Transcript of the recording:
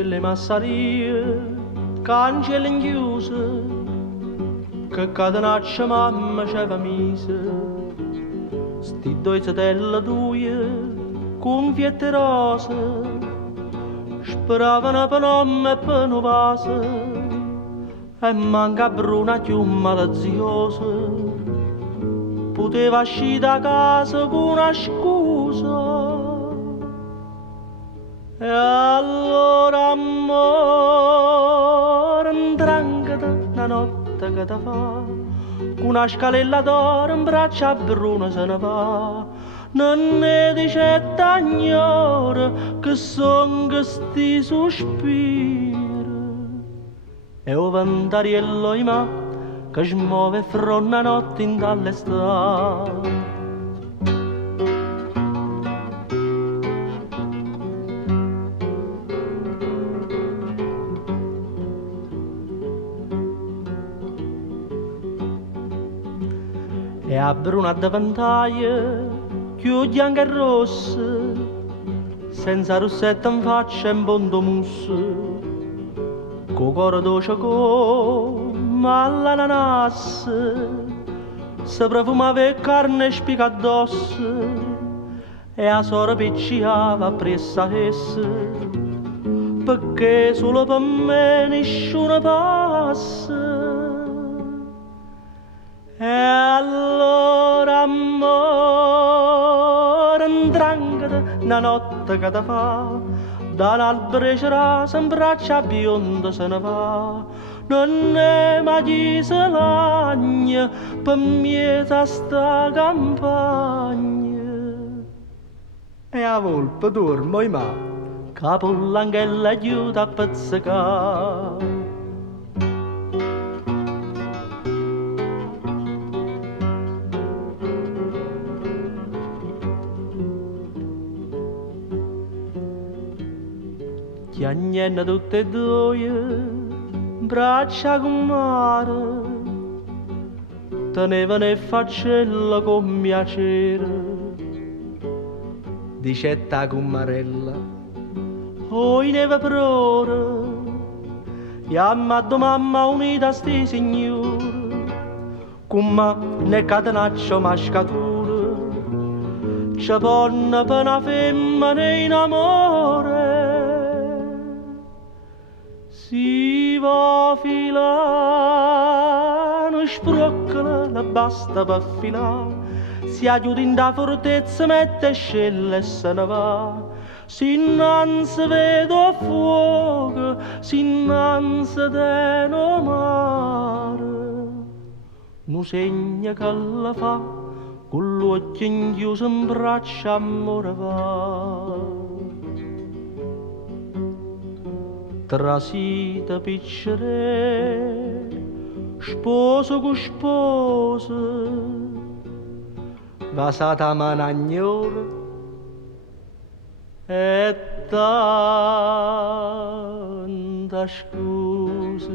le massarie, cancelli chiuse, che catenaccia mamma c'aveva mise. Sti due zatelle tue, con fiette rose, speravano per nome e per un vaso, e manca bruna più maliziosa, poteva uscire da casa con una scusa. E allora amore, intrancata una notte che ti fa, con una scalella d'oro in braccio a Bruno se ne va. Non ne dice d'agnore che son questi sospiri, e o ventariello in mano che smuove fronna notte in dall'estate. E a bruna davantaglia, più bianca e rossa, senza rossetta in faccia e in bondo musso, co cuore dolce come all'ananas, se profumava e carne spica addosso, e a sora picciava presso a essa, perché solo per me nessuno passa. E allora amore, intrancata una notte che ti fa, da un albero cerasa in braccia bionda se ne va. Non è mai chi se lagna per mieta sta campagna. E a volpe dormo in mano, capo l'anghella aiuta a pizzicare. Chiagnenna tutte e due, braccia con mare, tenevano e faccella con piacere. Dicetta con marella, oi neve per ora, e ammaddo mamma unita a sti signori, con ma ne catenaccio mascatura, c'è ponna per una femmina in amore. Si va filare, sproccala la basta per filare, si aiuta in da fortezza, mette scella e se ne va. Si innanzi vedo fuoco, si innanzi teno mare, nu segna che la fa, con l'occhio inchiuso in braccia amore va. Trasita piccere, sposo con sposo, vasata managnora e tanta scusa.